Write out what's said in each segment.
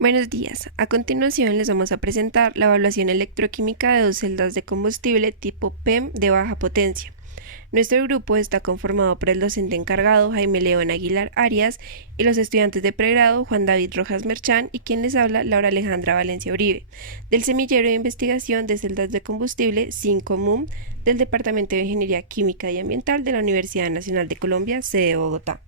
Buenos días. A continuación les vamos a presentar la evaluación electroquímica de dos celdas de combustible tipo PEM de baja potencia. Nuestro grupo está conformado por el docente encargado Jaime León Aguilar Arias y los estudiantes de pregrado Juan David Rojas Merchán y quien les habla Laura Alejandra Valencia Uribe, del semillero de investigación de celdas de combustible 5MUM del Departamento de Ingeniería Química y Ambiental de la Universidad Nacional de Colombia, sede Bogotá.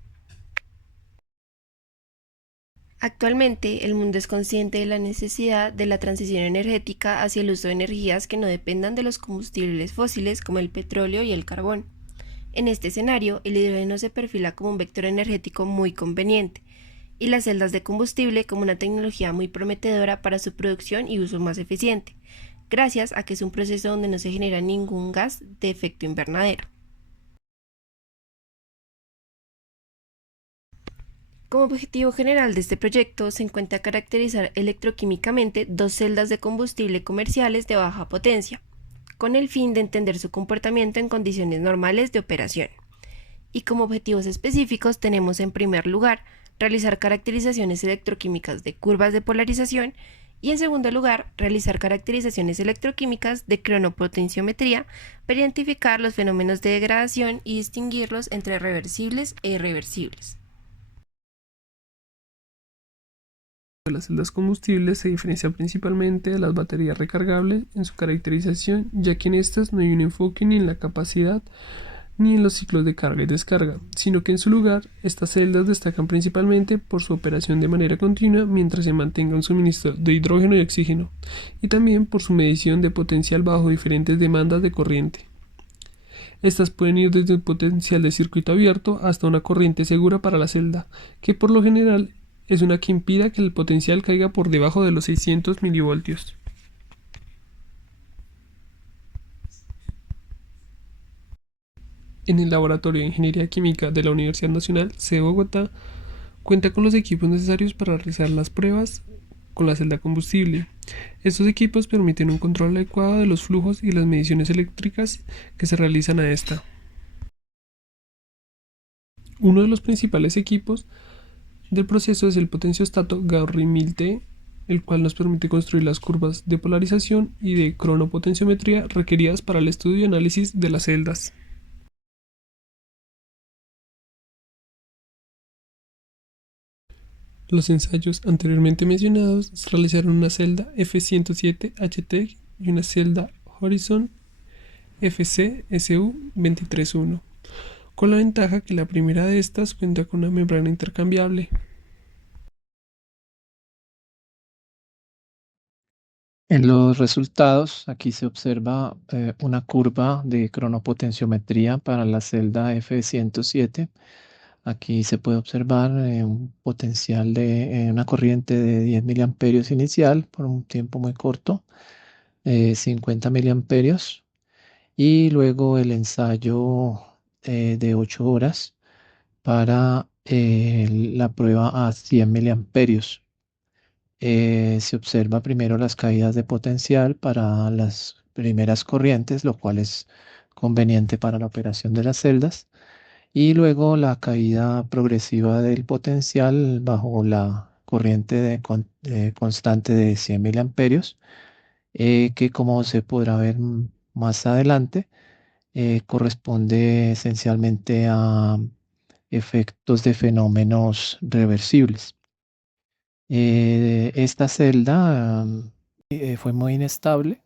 Actualmente, el mundo es consciente de la necesidad de la transición energética hacia el uso de energías que no dependan de los combustibles fósiles como el petróleo y el carbón. En este escenario, el hidrógeno se perfila como un vector energético muy conveniente y las celdas de combustible como una tecnología muy prometedora para su producción y uso más eficiente, gracias a que es un proceso donde no se genera ningún gas de efecto invernadero. Como objetivo general de este proyecto se encuentra caracterizar electroquímicamente dos celdas de combustible comerciales de baja potencia, con el fin de entender su comportamiento en condiciones normales de operación. Y como objetivos específicos tenemos en primer lugar realizar caracterizaciones electroquímicas de curvas de polarización y en segundo lugar realizar caracterizaciones electroquímicas de cronopotenciometría para identificar los fenómenos de degradación y distinguirlos entre reversibles e irreversibles. Las celdas combustibles se diferencian principalmente de las baterías recargables en su caracterización, ya que en estas no hay un enfoque ni en la capacidad ni en los ciclos de carga y descarga, sino que en su lugar estas celdas destacan principalmente por su operación de manera continua mientras se mantenga un suministro de hidrógeno y oxígeno, y también por su medición de potencial bajo diferentes demandas de corriente. Estas pueden ir desde un potencial de circuito abierto hasta una corriente segura para la celda, que por lo general es una que impida que el potencial caiga por debajo de los 600 milivoltios. En el Laboratorio de Ingeniería Química de la Universidad Nacional de Bogotá cuenta con los equipos necesarios para realizar las pruebas con la celda combustible. Estos equipos permiten un control adecuado de los flujos y las mediciones eléctricas que se realizan a esta. Uno de los principales equipos del proceso es el potenciostato Gaury-Milne, el cual nos permite construir las curvas de polarización y de cronopotenciometría requeridas para el estudio y análisis de las celdas. Los ensayos anteriormente mencionados se realizaron en una celda F107HT y una celda Horizon FC-SU231, con la ventaja que la primera de estas cuenta con una membrana intercambiable. En los resultados, aquí se observa una curva de cronopotenciometría para la celda F107. Aquí se puede observar un potencial de una corriente de 10 miliamperios inicial por un tiempo muy corto, 50 miliamperios, y luego el ensayo de 8 horas para la prueba a 100 miliamperios. Se observa primero las caídas de potencial para las primeras corrientes, lo cual es conveniente para la operación de las celdas, y luego la caída progresiva del potencial bajo la corriente constante de 100 miliamperios, que como se podrá ver más adelante, corresponde esencialmente a efectos de fenómenos reversibles. Esta celda fue muy inestable,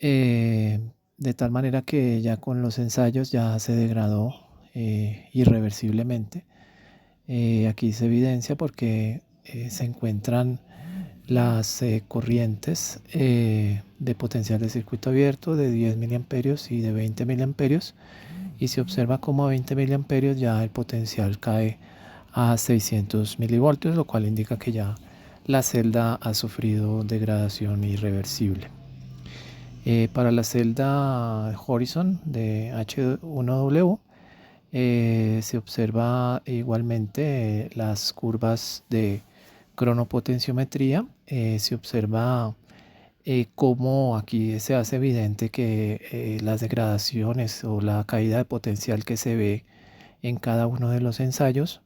eh, de tal manera que ya con los ensayos ya se degradó irreversiblemente. Aquí se evidencia porque se encuentran las corrientes de potencial de circuito abierto de 10 miliamperios y de 20 miliamperios, y se observa como a 20 miliamperios ya el potencial cae a 600 milivoltios, lo cual indica que ya la celda ha sufrido degradación irreversible. Para la celda Horizon de H1W se observa igualmente las curvas de cronopotenciometría. Se observa cómo aquí se hace evidente que las degradaciones o la caída de potencial que se ve en cada uno de los ensayos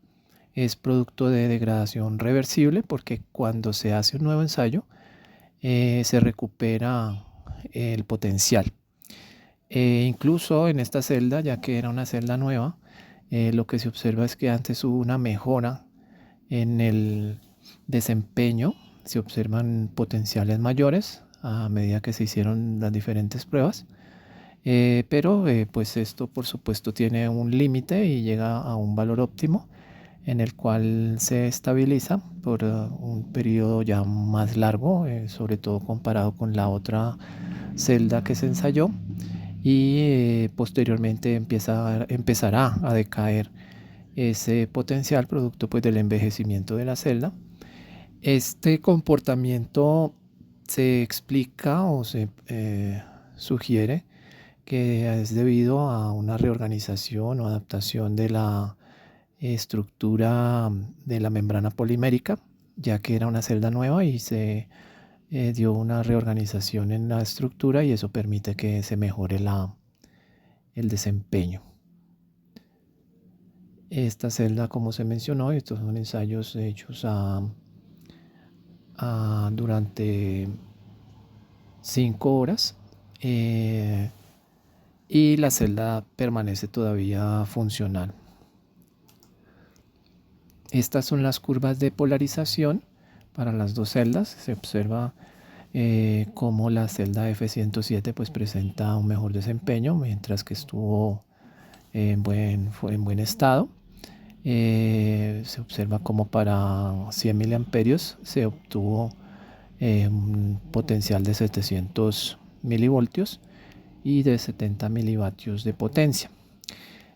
es producto de degradación reversible porque cuando se hace un nuevo ensayo se recupera el potencial. Incluso en esta celda, ya que era una celda nueva, lo que se observa es que antes hubo una mejora en el desempeño, se observan potenciales mayores a medida que se hicieron las diferentes pruebas, pero pues esto por supuesto tiene un límite y llega a un valor óptimo en el cual se estabiliza por un periodo ya más largo, sobre todo comparado con la otra celda que se ensayó, y posteriormente empezará a decaer ese potencial producto pues del envejecimiento de la celda. Este comportamiento se explica o se sugiere que es debido a una reorganización o adaptación de la estructura de la membrana polimérica, ya que era una celda nueva y se dio una reorganización en la estructura y eso permite que se mejore el desempeño. Esta celda, como se mencionó, estos son ensayos hechos durante 5 horas y la celda permanece todavía funcional. Estas son las curvas de polarización para las dos celdas. Se observa cómo la celda F107 pues presenta un mejor desempeño mientras que estuvo en buen estado. Se observa como para 100 miliamperios se obtuvo un potencial de 700 milivoltios y de 70 milivatios de potencia,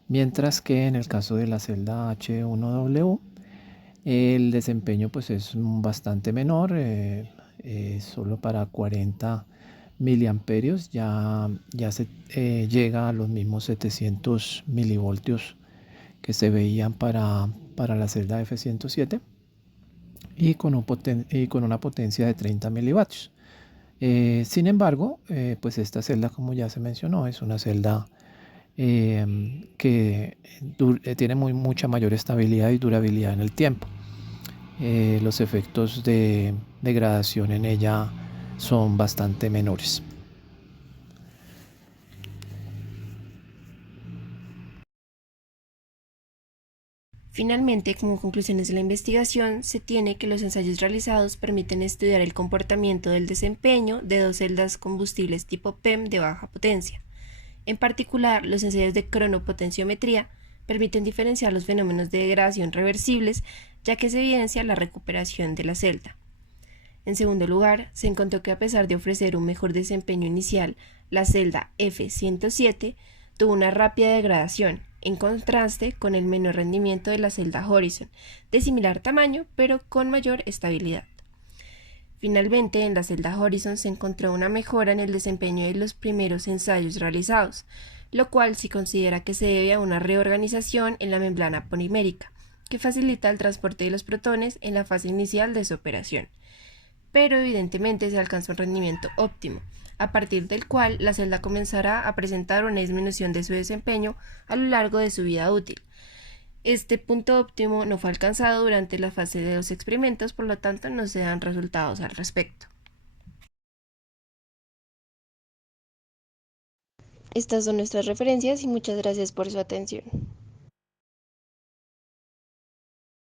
mientras que en el caso de la celda H1W el desempeño pues es bastante menor, solo para 40 miliamperios ya se llega a los mismos 700 milivoltios que se veían para la celda F107 y con una potencia de 30 milivatios. Sin embargo, pues esta celda, como ya se mencionó, es una celda que tiene mucha mayor estabilidad y durabilidad en el tiempo. Los efectos de degradación en ella son bastante menores. Finalmente, como conclusiones de la investigación, se tiene que los ensayos realizados permiten estudiar el comportamiento del desempeño de dos celdas combustibles tipo PEM de baja potencia. En particular, los ensayos de cronopotenciometría permiten diferenciar los fenómenos de degradación reversibles, ya que se evidencia la recuperación de la celda. En segundo lugar, se encontró que a pesar de ofrecer un mejor desempeño inicial, la celda F107 tuvo una rápida degradación, en contraste con el menor rendimiento de la celda Horizon, de similar tamaño pero con mayor estabilidad. Finalmente, en la celda Horizon se encontró una mejora en el desempeño de los primeros ensayos realizados, lo cual se considera que se debe a una reorganización en la membrana polimérica, que facilita el transporte de los protones en la fase inicial de su operación. Pero evidentemente se alcanza un rendimiento óptimo, a partir del cual la celda comenzará a presentar una disminución de su desempeño a lo largo de su vida útil. Este punto óptimo no fue alcanzado durante la fase de los experimentos, por lo tanto no se dan resultados al respecto. Estas son nuestras referencias y muchas gracias por su atención.